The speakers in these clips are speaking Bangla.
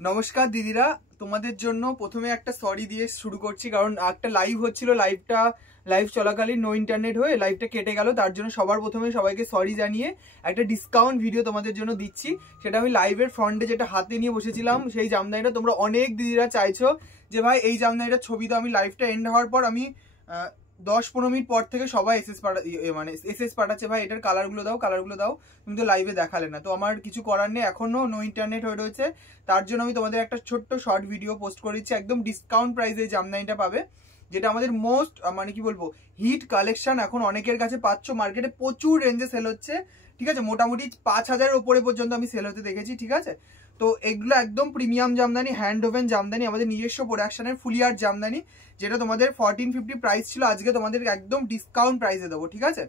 নমস্কার দিদিরা, তোমাদের জন্য প্রথমে একটা সরি দিয়ে শুরু করছি, কারণ একটা লাইভ হচ্ছিল, লাইভ চলাকালীন নো ইন্টারনেট হয়ে লাইভটা কেটে গেল। তার জন্য সবার প্রথমে সবাইকে সরি জানিয়ে একটা ডিসকাউন্ট ভিডিও তোমাদের জন্য দিচ্ছি। সেটা আমি লাইভের ফ্রন্টে যেটা হাতে নিয়ে বসেছিলাম সেই জামদানিটা তোমরা অনেক দিদিরা চাইছো যে ভাই এই জামদানিটার ছবি তো আমি লাইভটা এন্ড হওয়ার পর আমি 10-15 মিনিট পর থেকে সবাই এসএস পাঠাচ্ছে, ভাই এটার কালারগুলো দাও, তুমি তো লাইভে দেখালে না। তো আমার কিছু করার নেই, এখনো নো ইন্টারনেট হয়ে রয়েছে। তার জন্য আমি তোমাদের একটা ছোট্ট শর্ট ভিডিও পোস্ট করে দিচ্ছি, একদম ডিসকাউন্ট প্রাইসে এই জামদানিটা পাবে, যেটা আমাদের মোস্ট কি বলবো হিট কালেকশন। এখন অনেকের কাছে পাচ্ছ, মার্কেটে প্রচুর রেঞ্জে সেল হচ্ছে, ঠিক আছে, মোটামুটি 5000-এর উপরে পর্যন্ত আমি সেল হতে দেখেছি, ঠিক আছে। তো এগুলো একদম premium Jamdani, hand woven Jamdani, আমাদের নিজস্ব প্রোডাকশনের ফুলিয়ার জামদানি, যেটা তোমাদের 1450 প্রাইস ছিল, আজকে তোমাদের একদম ডিসকাউন্ট প্রাইসে দেবো, ঠিক আছে।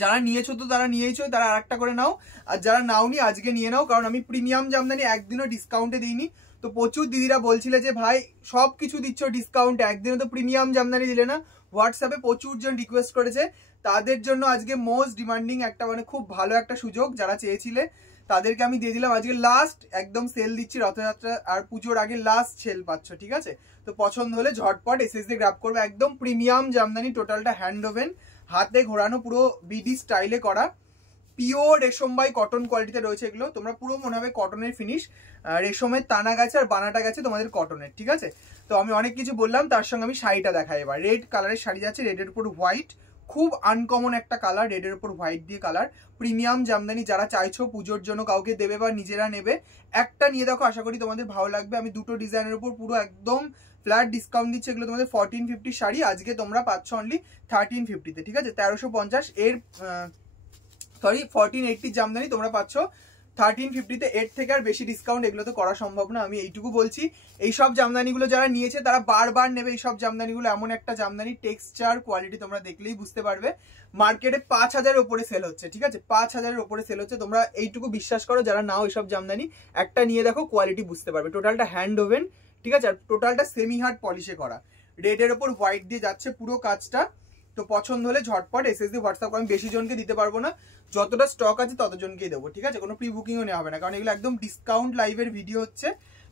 যারা নিয়েছো তো তারা নিয়েছো, তারা আর একটা করে নাও, আর যারা নাওনি আজকে নিয়ে নাও, কারণ আমি প্রিমিয়াম জামদানি একদিনও ডিসকাউন্টে দিইনি। তো প্রচুর দিদিরা বলছিলে যে ভাই সব কিছু দিচ্ছ ডিসকাউন্টে, একদিনও তো প্রিমিয়াম জামদানি দিলে না। হোয়াটসঅ্যাপে প্রচুর জন রিকোয়েস্ট করেছে, তাদের জন্য আজকে মোস্ট ডিমান্ডিং একটা খুব ভালো একটা সুযোগ, যারা চেয়েছিলে তাদেরকে আমি দিয়ে দিলাম। আজকে লাস্ট একদম সেল দিচ্ছি, রথযাত্রা আর পুজোর আগে লাস্ট সেল পাচ্ছ, ঠিক আছে। তো পছন্দ হলে ঝটপট এসএস দিয়ে গ্র্যাব করবে। একদম প্রিমিয়াম জামদানি, টোটালটা হ্যান্ড ওভেন, হাতে ঘোরানো, পুরো বিডি স্টাইলে করা, পিওর রেশম বাই কটন কোয়ালিটিতে রয়েছে এগুলো। তোমরা পুরো মনে হবে কটনের ফিনিশ, রেশমের টানা গেছে আর বানাটা গেছে তোমাদের কটনের, ঠিক আছে। তো আমি অনেক কিছু বললাম, তার সঙ্গে আমি শাড়িটা দেখাই এবার। রেড কালারের শাড়ি যাচ্ছে, রেডের উপর হোয়াইট, খুব আনকমন একটা কালার, রেডের উপর হোয়াইট দিয়ে কালার। প্রিমিয়াম জামদানি, যারা চাইছো পুজোর জন্য কাউকে দেবে বা নিজেরা নেবে, একটা নিয়ে দেখো, আশা করি তোমাদের ভালো লাগবে। আমি দুটো ডিজাইনের উপর পুরো একদম ফ্ল্যাট ডিসকাউন্ট দিচ্ছে, এগুলো তোমাদের 1450 শাড়ি, আজকে তোমরা পাচ্ছ অনলি 1350-তে, ঠিক আছে। 1350 এর 1480 জামদানি তোমরা পাচ্ছ 1350-তে। এর থেকে আর বেশি ডিসকাউন্ট এগুলো তো করা সম্ভব না, আমি এইটুকু বলছি। এইসব জামদানিগুলো যারা নিয়েছে তারা বারবার নেবে এইসব জামদানিগুলো, এমন একটা জামদানি, টেক্সচার কোয়ালিটি তোমরা দেখলেই বুঝতে পারবে। মার্কেটে 5000-এর উপরে সেল হচ্ছে, ঠিক আছে, 5000-এর উপরে সেল হচ্ছে। তোমরা এইটুকু বিশ্বাস করো, যারা নাও এইসব জামদানি, একটা নিয়ে দেখো, কোয়ালিটি বুঝতে পারবে। টোটালটা হ্যান্ড ওভেন, ঠিক আছে, আর টোটালটা সেমি হার্ড পলিশে করা, রেডের ওপর হোয়াইট দিয়ে যাচ্ছে পুরো কাজটা। তো পছন্দ হলে ঝটপট এসএস দিয়ে হোয়াটসঅ্যাপ, আমি বেশি জনকে দিতে পারবো না, যতটা স্টক আছে ততজনকেই দেবো, ঠিক আছে। কোনো প্রি বুকিংও নেওয়া হবে না, কারণ এগুলো একদম ডিসকাউন্ট লাইভের ভিডিও হচ্ছে।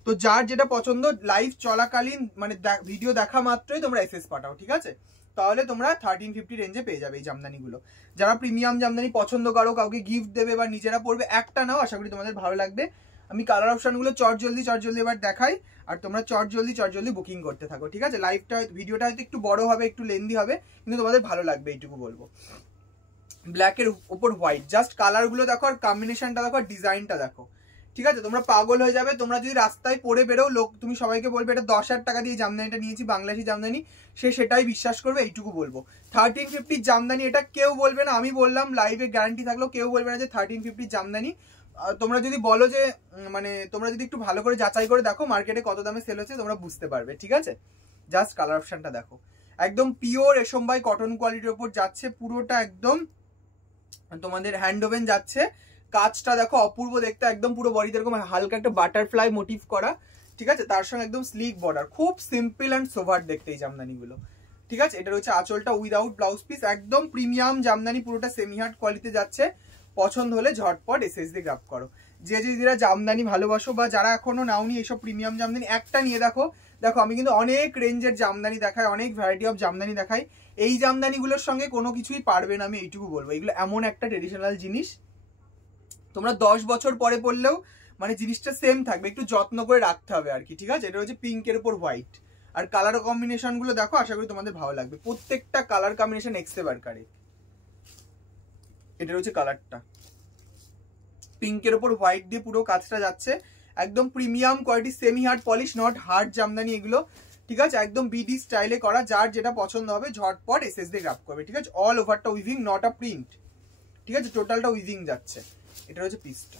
তো যার যেটা পছন্দ, লাইভ চলাকালীন ভিডিও দেখা মাত্রই তোমরা এসএস পাঠাও, ঠিক আছে, তাহলে তোমরা 1350 রেঞ্জে পেয়ে যাবে এই জামদানিগুলো। যারা প্রিমিয়াম জামদানি পছন্দ করো, কাউকে গিফট দেবে বা নিজেরা পড়বে, একটা নাও, আশা করি তোমাদের ভালো লাগবে। আমি কালার অপশনগুলো চট জলদি এবার দেখাই, আর তোমরা চট জলদি বুকিং করতে থাকো, ঠিক আছে। ভিডিওটা হয়তো একটু বড় হবে, একটু লেন্দি হবে, কিন্তু তোমাদের ভালো লাগবে, এইটুকু বলবো। ব্ল্যাকের উপর হোয়াইট, জাস্ট কালারগুলো দেখো, আর কম্বিনেশনটা দেখো, আর ডিজাইনটা দেখো, ঠিক আছে। তোমরা পাগল হয়ে যাবে। তোমরা যদি রাস্তায় পরে বেরো, তুমি সবাইকে বলবে এটা 10,000 টাকা দিয়ে জামদানিটা নিয়েছি, বাংলাদেশি জামদানি, সে সেটাই বিশ্বাস করবে, এইটুকু বলবো। 1350 জামদানি, এটা কেউ বলবে না, আমি বললাম লাইভে গ্যারান্টি থাকলেও কেউ বলবে না যে 1350 জামদানি। তোমরা যদি বলো যে তোমরা যদি একটু ভালো করে যাচাই করে দেখো মার্কেটে কত দামে সেল হচ্ছে, তোমরা বুঝতে পারবে, ঠিক আছে। জাস্ট কালার অপশনটা দেখো, একদম পিওর রেশম বাই কটন কোয়ালিটির উপর যাচ্ছে, পুরোটা একদম তোমাদের হ্যান্ড ওভেন যাচ্ছে। কাজটা দেখো অপূর্ব দেখতে, একদম পুরো বডিতে এরকম হালকা একটা বাটারফ্লাই মোটিভ করা, ঠিক আছে, তার সঙ্গে একদম স্লিক বর্ডার, খুব সিম্পল অ্যান্ড সোভার দেখতে এই জামদানিগুলো, ঠিক আছে। এটা হচ্ছে আঁচলটা উইদাউট ব্লাউজ পিস, একদম প্রিমিয়াম জামদানি, পুরোটা সেমি হার্ড কোয়ালিটিতে যাচ্ছে। পছন্দ হলে ঝটপট এসএস দিয়ে গ্র্যাব করো। যে যারা জামদানি ভালোবাসো বা যারা এখনো নাওনি এইসব প্রিমিয়াম জামদানি, একটা নিয়ে দেখো। আমি কিন্তু অনেক রেঞ্জের জামদানি দেখাই, অনেক ভ্যারাইটি অফ জামদানি দেখাই, এই জামদানিগুলোর সঙ্গে কোনো কিছুই পারবে না, আমি এইটুকু বলবো। এগুলো এমন একটা ট্রেডিশনাল জিনিস, তোমরা 10 বছর পরে পড়লেও জিনিসটা সেম থাকবে, একটু যত্ন করে রাখতে হবে আর কি, ঠিক আছে। এটা হচ্ছে পিঙ্কের উপর হোয়াইট, আর কালার কম্বিনেশন গুলো দেখো, আশা করি তোমাদের ভালো লাগবে। প্রত্যেকটা কালার কম্বিনেশন এক্সেবার করে। এটা হচ্ছে কালারটা, পিঙ্কের উপর হোয়াইট দিয়ে পুরো কাজটা যাচ্ছে, একদম premium quality, semi hard polish, not hard Jamdani এগুলো, ঠিক আছে, একদম বিডি স্টাইলে করা। যার যেটা পছন্দ হবে ঝটপট এসএস দিয়ে গ্র্যাব করবে, ঠিক আছে। অল ওভারটা উইভিং, নট আ প্রিন্ট, ঠিক আছে, টোটালটা উইভিং যাচ্ছে। এটা হচ্ছে পিসটা,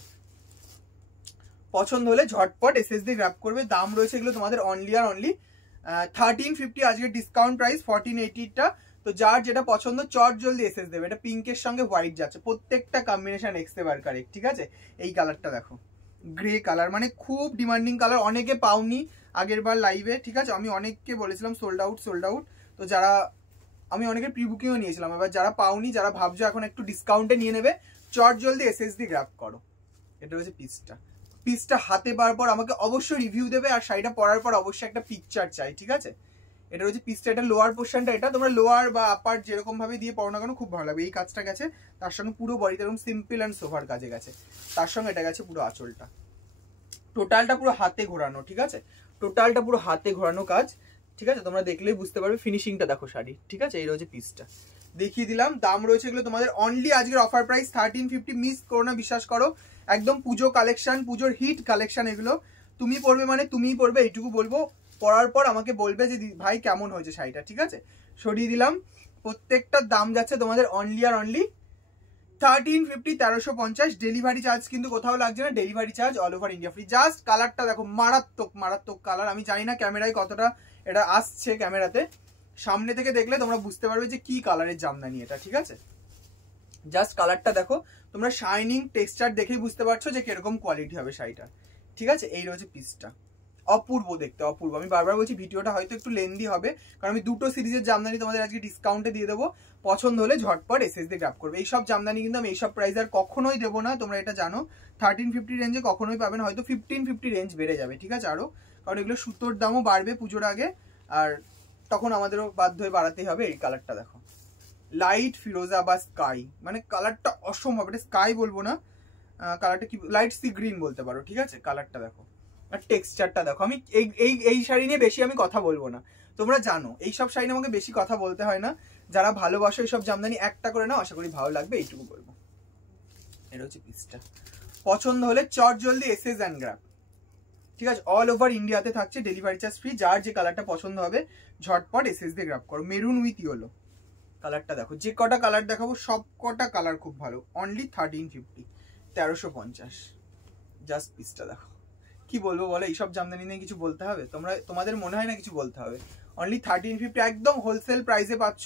পছন্দ হলে ঝটপট এসএস দিয়ে গ্র্যাব করবে। দাম রয়েছে এগুলো তোমাদের অনলি আর অনলি 1350, আজকে ডিসকাউন্ট প্রাইস 1480-টা। তো যার যেটা পছন্দ চট জলদি এসএস দেবে। এটা পিঙ্কের সঙ্গে হোয়াইট যাচ্ছে, প্রত্যেকটা কম্বিনেশন এক্সেবার কারেক্ট, ঠিক আছে। এই কালারটা দেখো, গ্রে কালার, খুব ডিমান্ডিং কালার, অনেকে পাওনি আগের বার লাইভে, ঠিক আছে। আমি অনেককে বলেছিলাম সোল্ড আউট। তো যারা, আমি অনেকের প্রি বুকিংও নিয়েছিলাম, এবার যারা পাওনি, যারা ভাবছো এখন একটু ডিসকাউন্টে নিয়ে নেবে, চট জলদি এসএস দিয়ে গ্র্যাব করো। এটা হচ্ছে পিসটা, পিসটা হাতে পাওয়ার পর আমাকে অবশ্যই রিভিউ দেবে, আর শাড়িটা পরার পর অবশ্যই একটা পিকচার চাই, ঠিক আছে? এটা হচ্ছে পিসটা, এটা লোয়ার পোর্শনটা, এটা তোমরা লোয়ার বা আপার যেরকম ভাবে দিয়ে পরো না কেন খুব ভালো লাগবে। এই কাজটা গেছে, তার সঙ্গে পুরো বডিতে এরকম সিম্পল অ্যান্ড সোভার কাজে গেছে, তার সঙ্গে এটা গেছে পুরো আঁচলটা। টোটালটা পুরো হাতে ঘোরানো, ঠিক আছে? টোটালটা পুরো হাতে ঘোরানো কাজ, ঠিক আছে? তোমরা দেখলেই বুঝতে পারবে। ফিনিশিংটা দেখো শাড়ি, ঠিক আছে? এই রয়েছে পিসটা, দেখিয়ে দিলাম। দাম রয়েছে এগুলো তোমাদের অনলি আজকের অফার প্রাইস 1350। মিস করো না, বিশ্বাস করো, একদম পুজো কালেকশন, পুজোর হিট কালেকশন এগুলো। তুমি পরবে মানে তুমিই পরবে, এইটুকু বলবো। পরার পর আমাকে বলবে যে ভাই কেমন হয়েছে শাড়িটা, ঠিক আছে? সরিয়ে দিলাম। প্রত্যেকটার দাম যাচ্ছে তোমাদের অনলি আর অনলি 1350, 1350। ডেলিভারি চার্জ কিন্তু কোথাও লাগছে না, delivery charge all over India free. Just কালারটা দেখো, মারাত্মক মারাত্মক কালার। আমি জানি না ক্যামেরায় কতটা এটা আসছে, ক্যামেরাতে সামনে থেকে দেখলে তোমরা বুঝতে পারবে যে কি কালারের জামদানি এটা, ঠিক আছে? জাস্ট কালারটা দেখো, তোমরা শাইনিং টেক্সচার দেখেই বুঝতে পারছো যে কিরকম কোয়ালিটি হবে শাড়িটা, ঠিক আছে? এই রয়েছে পিসটা, অপূর্ব দেখতে, অপূর্ব। আমি বারবার বলছি ভিডিওটা হয়তো একটু লেন্দি হবে, কারণ আমি দুটো সিরিজের জামদানি তোমাদের আজকে ডিসকাউন্টে দিয়ে দেবো। পছন্দ হলে ঝটপট এসএস দিয়ে গ্র্যাব করবে। এইসব জামদানি কিন্তু আমি এইসব প্রাইস আর কখনোই দেবো না, তোমরা এটা জানো। 1350 রেঞ্জে কখনোই পাবে না, হয়তো 1550 রেঞ্জ বেড়ে যাবে, ঠিক আছে? আরো, কারণ এগুলো সুতোর দামও বাড়বে পুজোর আগে, আর তখন আমাদেরও বাধ্য হয়ে বাড়াতেই হবে। এই কালারটা দেখো, লাইট ফিরোজা বা স্কাই, মানে কালারটা অসম্ভব। এটা স্কাই বলবো না, কালারটা কি, লাইট সি গ্রিন বলতে পারো, ঠিক আছে? কালারটা দেখো আর টেক্সচারটা দেখো। আমি এই শাড়ি নিয়ে বেশি আমি কথা বলবো না, তোমরা জানো এইসব শাড়ি নিয়ে আমাকে বেশি কথা বলতে হয় না। যারা ভালোবাসো এইসব জামদানি একটা করে নাও, আশা করি ভালো লাগবে, এইটুকু বলবো। এটা হচ্ছে পিসটা, পছন্দ হলে চট জলদি এসএস অ্যান্ড গ্র্যাব, ঠিক আছে? অল ওভার ইন্ডিয়াতে থাকছে, ডেলিভারি চার্জ ফ্রি। যার যে কালারটা পছন্দ হবে ঝটপট এসএস দিয়ে গ্র্যাব করো। মেরুন উইথ ইয়েলো কালারটা দেখো, যে কটা কালার দেখাবো সব কটা কালার খুব ভালো। অনলি 1350, 1350। জাস্ট পিসটা দেখো, কি বলবো বলো? এইসব জামদানি নিয়ে কিছু বলতে হবে? তোমাদের মনে হয় না কিছু বলতে হবে? অনলি 1350, একদম হোলসেল প্রাইসে পাচ্ছ।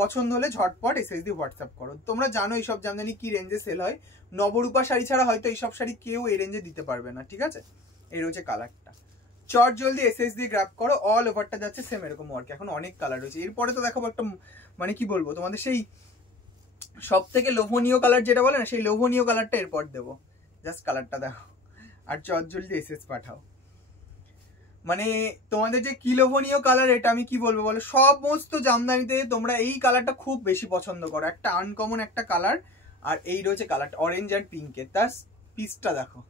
পছন্দ হলে ঝটপট এসএস দিয়ে হোয়াটসঅ্যাপ করো। তোমরা জানো এইসব জামদানি কি রেঞ্জে সেল হয়। নবরূপা শাড়ি ছাড়া হয়তো এইসব শাড়ি কেউ এই রেঞ্জে দিতে পারবে না, ঠিক আছে? এই রয়েছে কালারটা, চট জলদি এসএস দিয়ে গ্র্যাব করো। অল ওভারটা যাচ্ছে সেম এরকম ওয়ার্ক। এখন অনেক কালার রয়েছে, এরপরে তো দেখাবো একটা, মানে কি বলবো তোমাদের, সেই সব থেকে লোভনীয় কালার যেটা বলে না, সেই লোভনীয় কালারটা এরপর দেবো। জাস্ট কালারটা দেখো, আর চট জলদি এসএস পাঠাও। মানে তোমাদের যে কি লোভনীয় কালার, এটা আমি কি বলবো বলো? সমস্ত জামদানিতে তোমরা এই কালারটা খুব বেশি পছন্দ করো, একটা আনকমন একটা কালার। আর এই রয়েছে কালারটা অরেঞ্জ অ্যান্ড পিঙ্কের, তার পিসটা দেখো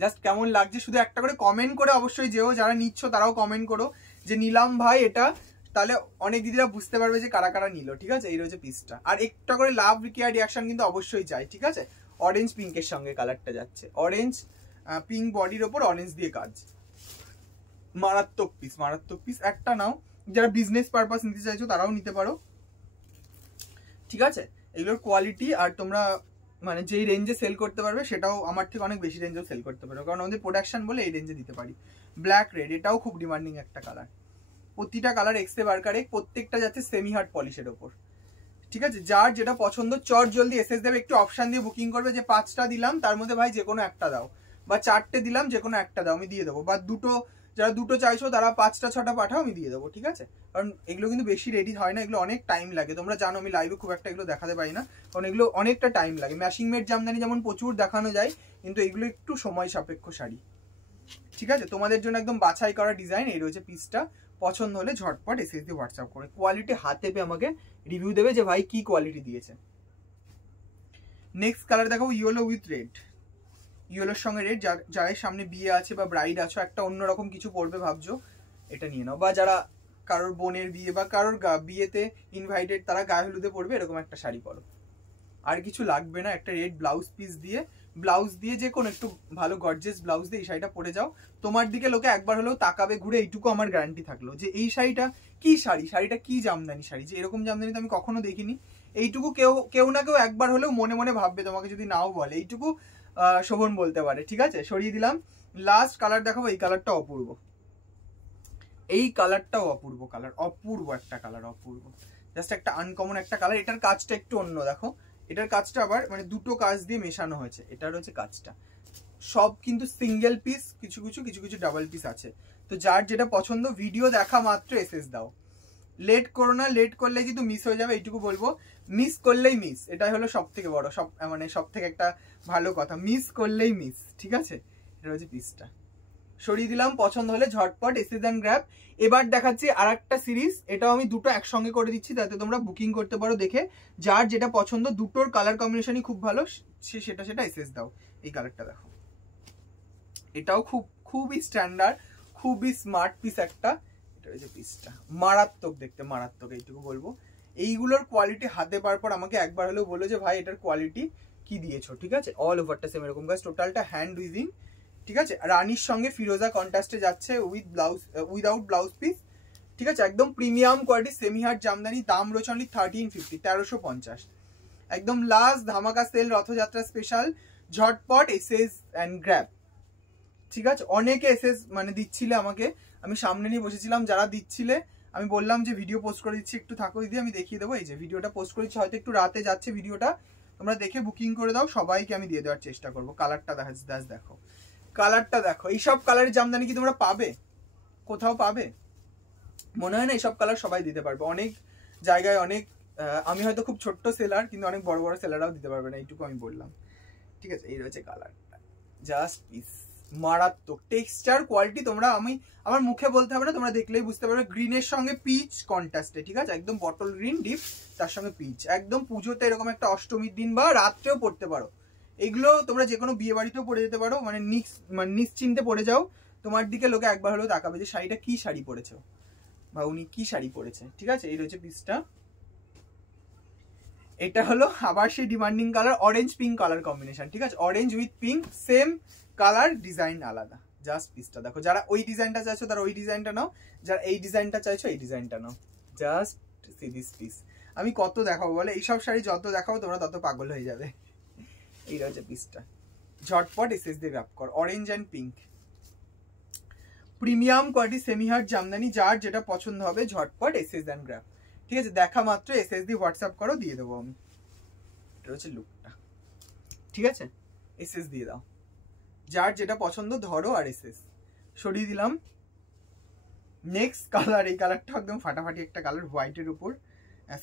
জাস্ট কেমন লাগছে। শুধু একটা করে কমেন্ট করে অবশ্যই যেও, যারা নিচ্ছ তারাও কমেন্ট করো যে নিলাম ভাই এটা, তাহলে অনেক দিদিরা বুঝতে পারবে যে কারা কারা নিল, ঠিক আছে? এই রয়েছে পিসটা। আর একটা করে লাভ কেয়ার রিয়াকশন কিন্তু অবশ্যই চাই, ঠিক আছে? অরেঞ্জ পিঙ্কের সঙ্গে কালারটা যাচ্ছে, অরেঞ্জ পিঙ্ক বডির ওপর অরেঞ্জ দিয়ে কাজ। মারাত্মক পিস, মারাত্মক পিস। একটা নাও, যারা বিজনেস পারপাস নিতে চাইছো তারাও নিতে পারো, ঠিক আছে? এগুলোর কোয়ালিটি আর তোমরা মানে যেই রেঞ্জে সেল করতে পারবে সেটাও আমার থেকে অনেক বেশি রেঞ্জেও সেল করতে পারবে, কারণ আমাদের প্রোডাকশন বলে এই রেঞ্জে দিতে পারি। ব্ল্যাক রেড, এটাও খুব ডিমান্ডিং একটা কালার। প্রতিটা কালার এক্সে বারকারে, প্রত্যেকটা যাচ্ছে সেমি হার্ড পলিশের ওপর, ঠিক আছে? যার যেটা পছন্দ চট জলদি এসএস দেবে। একটু অপশন দিয়ে বুকিং করবে যে 5টা দিলাম তার মধ্যে ভাই যে কোনো একটা দাও, বা 4টে দিলাম যে কোনো একটা দাও, আমি দিয়ে দেবো। বা দুটো, যারা দুটো চাইছো তারা 5টা 6টা পাঠাও, আমি দিয়ে দেবো, ঠিক আছে? কারণ এগুলো কিন্তু বেশি রেডি হয় না, এগুলো অনেক টাইম লাগে। তোমরা জানো আমি লাইভে খুব একটা এগুলো দেখাতে পারি না, কারণ এগুলো অনেকটা টাইম লাগে। ম্যাশিং মেড জামদানি যেমন প্রচুর দেখানো যায়, কিন্তু এগুলো একটু সময় সাপেক্ষ শাড়ি, ঠিক আছে? তোমাদের জন্য একদম বাছাই করা ডিজাইন। এই রয়েছে পিসটা, পছন্দ হলে ঝটপট এসএস দিয়ে হোয়াটসঅ্যাপ করে কোয়ালিটি হাতে পেয়ে আমাকে রিভিউ দেবে যে ভাই কি কোয়ালিটি দিয়েছে। নেক্সট কালার দেখাবো ইয়েলো উইথ রেড, ইয়েলোর সঙ্গে রেড। যাদের সামনে বিয়ে আছে বা ব্রাইড আছো, একটা অন্যরকম কিছু পরবে ভাবছো, এটা নিয়ে নাও। বা যারা কারোর বোনের বিয়ে বা কারোর বিয়েতে ইনভাইটেড, তারা গায়ে হলুদে পরবে, এরকম একটা শাড়ি পরো। আর কিছু লাগবে না, একটা রেড ব্লাউজ পিস দিয়ে, ব্লাউজ দিয়ে যে কোনো একটু ভালো গর্জিয়াস ব্লাউজ দিয়ে এই শাড়িটা পরে যাও, তোমার দিকে লোকে একবার হলেও তাকাবে ঘুরে। এইটুকু আমার গ্যারান্টি থাকলো যে এই শাড়িটা কি শাড়ি, শাড়িটা কি জামদানি শাড়ি, যে এরকম জামদানি তো আমি কখনো দেখিনি। এইটুকু কেউ না কেউ একবার হলেও মনে মনে ভাববে, তোমাকে যদি নাও বলে। এইটুকু শোভন বলতে পারে, ঠিক আছে? সরিয়ে দিলাম। লাস্ট কালার দেখাবো, এই কালারটা অপূর্ব, এই কালারটাও অপূর্ব কালার, অপূর্ব একটা কালার, অপূর্ব। জাস্ট একটা আনকমন একটা কালার। এটার কাজটা একটু অন্য দেখো, এটার কাজটা আবার মানে দুটো কাজ দিয়ে মেশানো হয়েছে। এটার হচ্ছে কাজটা সব কিন্তু সিঙ্গেল পিস, কিছু কিছু ডাবল পিস আছে। তো যার যেটা পছন্দ ভিডিও দেখা মাত্র এসএস দাও, লেট করো না। লেট করলে কিন্তু মিস হয়ে যাবে, এইটুকু বলবো। মিস করলেই মিস, এটাই হলো সব থেকে বড়, মানে সব থেকে একটা ভালো কথা, মিস করলেই মিস, ঠিক আছে? এটা হচ্ছে পিসটা, সরিয়ে দিলাম। পছন্দ হলে ঝটপট এসএস অ্যান্ড গ্র্যাব। এবার দেখাচ্ছি আর একটা সিরিজ, এটাও আমি দুটো একসঙ্গে করে দিচ্ছি যাতে তোমরা বুকিং করতে পারো দেখে। যার যেটা পছন্দ, দুটোর কালার কম্বিনেশনই খুব ভালো, সেটা এসএস দাও। এই কালারটা দেখো, এটাও খুবই স্ট্যান্ডার্ড, খুবই স্মার্ট পিস একটা। এটা হচ্ছে পিসটা, মারাত্মক দেখতে, মারাত্মক, এইটুকু বলবো। এইগুলোর কোয়ালিটি হাতে পাওয়ার পর আমাকে একবার হলেও বলো যে ভাই এটার কোয়ালিটি কি দিয়েছো, ঠিক আছে। অল ওভারটা সেম এরকম গাছ, টোটালটা হ্যান্ড উইভিং, ঠিক আছে। রানির সঙ্গে ফিরোজা কন্ট্রাস্টে যাচ্ছে with blouse, without blouse piece, ঠিক আছে। একদম premium quality semi hard Jamdani. দাম রয়েছে অনলি 1350, 1350। একদম লাস্ট ধামাকা সেল, রথযাত্রা স্পেশাল। ঝটপট এসএস অ্যান্ড গ্র্যাব, ঠিক আছে। অনেকে এসএস মানে দিচ্ছিলে আমাকে, আমি সামনে নিয়ে বসেছিলাম, যারা দিচ্ছিলে আমি বললাম যে ভিডিও পোস্ট করে দিচ্ছি, একটু থাকো দিদি আমি দেখিয়ে দেবো। এই যে ভিডিওটা পোস্ট করেছি, হয়তো একটু রাতে যাচ্ছে ভিডিওটা, তোমরা দেখে বুকিং করে দাও, সবাইকে আমি দিয়ে দেওয়ার চেষ্টা করবো। কালারটা দেখো, কালারটা দেখো। এইসব কালারের জামদানি কি তোমরা পাবে কোথাও? পাবে মনে হয় না। এইসব কালার সবাই দিতে পারবে, অনেক জায়গায় অনেক, আমি হয়তো খুব ছোট্ট সেলার, কিন্তু অনেক বড় বড় সেলাররাও দিতে পারবে না, এইটুকু আমি বললাম, ঠিক আছে। এই রয়েছে কালারটা, জাস্ট পিস, মারাত্মক টেক্সচার কোয়ালিটি। তোমরা আমার মুখে বলতে হবে না, তোমরা দেখলেই বুঝতে পারবে। গ্রিনের সঙ্গে পিচ কন্ট্রাস্টে, ঠিক আছে, একদম বটল গ্রিন ডিপ, তার সঙ্গে পিচ। একদম পুজোতে এরকম একটা অষ্টমীর দিন বা রাত্রেও পড়তে পারো। এগুলো তোমরা যে কোনো বিয়ে বাড়িতেও পরে যেতে পারো, মানে নিশ্চিন্তে পরে যাও, তোমার দিকে লোকে একবার হলেও তাকাবে যে শাড়িটা কি শাড়ি পরেছে বা উনি কি শাড়ি পরেছে, ঠিক আছে। এই রয়েছে পিসটা। এটা হলো আবার সেই demanding colour, orange pink colour combination, ঠিক আছে। Orange with pink, same colour, design আলাদা। জাস্ট পিসটা দেখো, যারা ওই ডিজাইনটা চাইছো তারা ওই ডিজাইনটা নাও, যারা এই ডিজাইনটা চাইছো এই ডিজাইনটা নাও। Just see this piece. আমি কত দেখাবো বলে, এইসব শাড়ি যত দেখাবো তোমরা তত পাগল হয়ে যাবে। এই রয়েছে পিসটা, ঝটপট এসএস দিয়ে গ্র্যাব কর। Orange and pink, premium quality semi hard Jamdani. যার যেটা পছন্দ হবে ঝটপট এসএস অ্যান্ড গ্র্যাব, ঠিক আছে। দেখা মাত্র এসএস দিয়ে হোয়াটসঅ্যাপ করো, দিয়ে দেবো আমি। এটা হচ্ছে লুকটা, ঠিক আছে। এসএস দিয়ে দাও, যার যেটা পছন্দ ধরো আর এসএস। সরিয়ে দিলাম। নেক্সট কালার, এই কালারটা একদম ফাটাফাটি একটা কালার, হোয়াইটের উপর,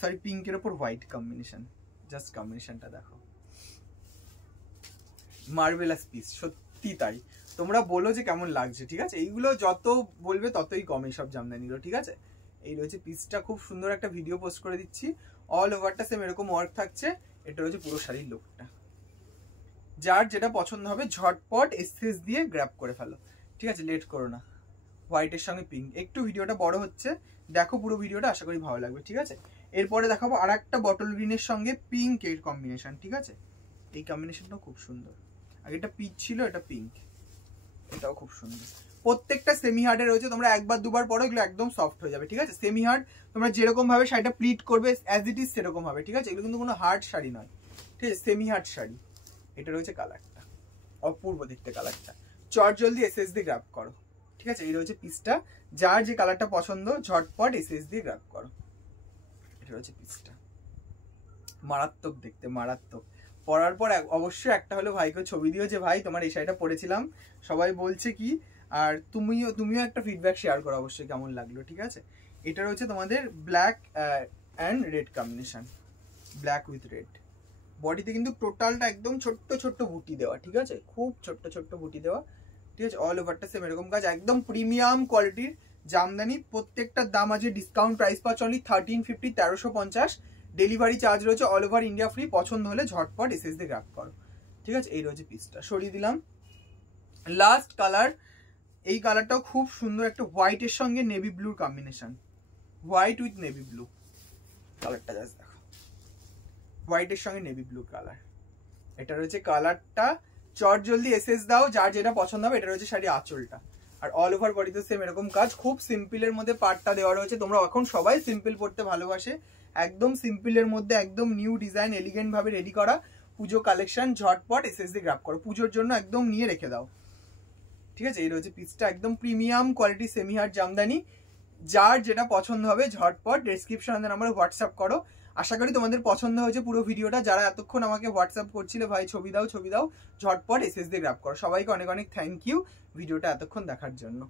সরি পিঙ্কের উপর হোয়াইট কম্বিনেশন। জাস্ট কম্বিনেশনটা দেখো, মার্ভেলাস পিস, সত্যি তাই। তোমরা বলো যে কেমন লাগছে, ঠিক আছে। এইগুলো যত বলবে ততই কম এইসব জামদানিগুলো, ঠিক আছে। এই রয়েছে পিসটা, খুব সুন্দর একটা ভিডিও পোস্ট করে দিচ্ছি। অল ওভারটা সেম এরকম ওয়ার্ক থাকছে। এটা হচ্ছে পুরো শাড়ির লুকটা। যার যেটা পছন্দ হবে ঝটপট এসএস দিয়ে গ্র্যাব করে ফেলো, ঠিক আছে। লেট করো না। হোয়াইটের সঙ্গে পিঙ্ক, একটু ভিডিওটা বড় হচ্ছে, দেখো পুরো ভিডিওটা, আশা করি ভালো লাগবে, ঠিক আছে। এরপরে দেখাবো আর একটা বটল গ্রিনের সঙ্গে পিঙ্ক এর কম্বিনেশন, ঠিক আছে। এই কম্বিনেশনটাও খুব সুন্দর। আগে এটা পিচ ছিল, এটা পিঙ্ক, এটাও খুব সুন্দর। প্রত্যেকটা সেমি হার্ডে রয়েছে, তোমরা একবার দুবার পরো এগুলো একদম সফট হয়ে যাবে, ঠিক আছে। সেমি হার্ড তোমরা যেরকম ভাবে শাড়িটা প্লিট করবে অ্যাজ ইট ইজ সেরকম হবে, ঠিক আছে। এগুলো কিন্তু কোনো হার্ড শাড়ি নয়, ঠিক আছে, সেমি হার্ড শাড়ি। এটা রয়েছে কালারটা, অপূর্ব দেখতে কালারটা। চট জলদি এসএস দিয়ে গ্র্যাব করো, ঠিক আছে। এই রয়েছে পিসটা, যার যে কালারটা পছন্দ ঝটপট এসএস দিয়ে গ্র্যাব করো। এটা রয়েছে পিসটা, মারাত্মক দেখতে, মারাত্মক। পরার পর অবশ্যই একটা হলো ভাইকে ছবি দিও যে ভাই তোমার এই শাড়িটা পরেছিলাম, সবাই বলছে কি, আর তুমিও একটা ফিডব্যাক শেয়ার করো অবশ্যই কেমন লাগলো, ঠিক আছে। এটা রয়েছে তোমাদের black and red combination, black with red. বডিতে কিন্তু টোটালটা একদম ছোট্ট ছোট্ট বুটি দেওয়া, ঠিক আছে, খুব ছোট্ট ছোট্ট বুটি দেওয়া, ঠিক আছে। অল ওভারটা সেম এরকম কাজ, একদম প্রিমিয়াম কোয়ালিটির জামদানি। প্রত্যেকটার দাম আছে ডিসকাউন্ট প্রাইস পাচ্ছ অনলি 1350, 1350। ডেলিভারি চার্জ রয়েছে অল ওভার ইন্ডিয়া ফ্রি। পছন্দ হলে ঝটপট এসএস দিয়ে গ্র্যাব করো, ঠিক আছে। এই রয়েছে পিসটা, সরিয়ে দিলাম। লাস্ট কালার, এই কালারটাও খুব সুন্দর, একটা হোয়াইটের সঙ্গে নেভি ব্লুর combination, white with navy blue. কালারটা জাস্ট দেখো, হোয়াইটের সঙ্গে নেভি ব্লু কালার। এটা রয়েছে কালারটা, চট জলদি এসএস দাও, যার যেটা পছন্দ হবে। এটা রয়েছে শাড়ি আঁচলটা, আর অল ওভার বডিতে সেম এরকম কাজ, খুব সিম্পলের মধ্যে পার্টটা দেওয়া রয়েছে। তোমরা এখন সবাই সিম্পল পড়তে ভালোবাসে, একদম সিম্পলের মধ্যে একদম নিউ ডিজাইন, এলিগেন্ট ভাবে রেডি করা পুজো কালেকশন। ঝটপট এসএস দিয়ে গ্র্যাব করো, পুজোর জন্য একদম নিয়ে রেখে দাও, ঠিক আছে। এই রয়েছে পিসটা, একদম premium quality semi hard Jamdani. যার যেটা পছন্দ হবে ঝটপট ডেসক্রিপশনে নাম্বারে হোয়াটসঅ্যাপ করো। আশা করি তোমাদের পছন্দ হয়েছে পুরো ভিডিওটা। যারা এতক্ষণ আমাকে হোয়াটসঅ্যাপ করছিলে ভাই ছবি দাও ছবি দাও, ঝটপট এসএস দিয়ে গ্র্যাব করো। সবাইকে অনেক অনেক থ্যাংক ইউ ভিডিওটা এতক্ষণ দেখার জন্য।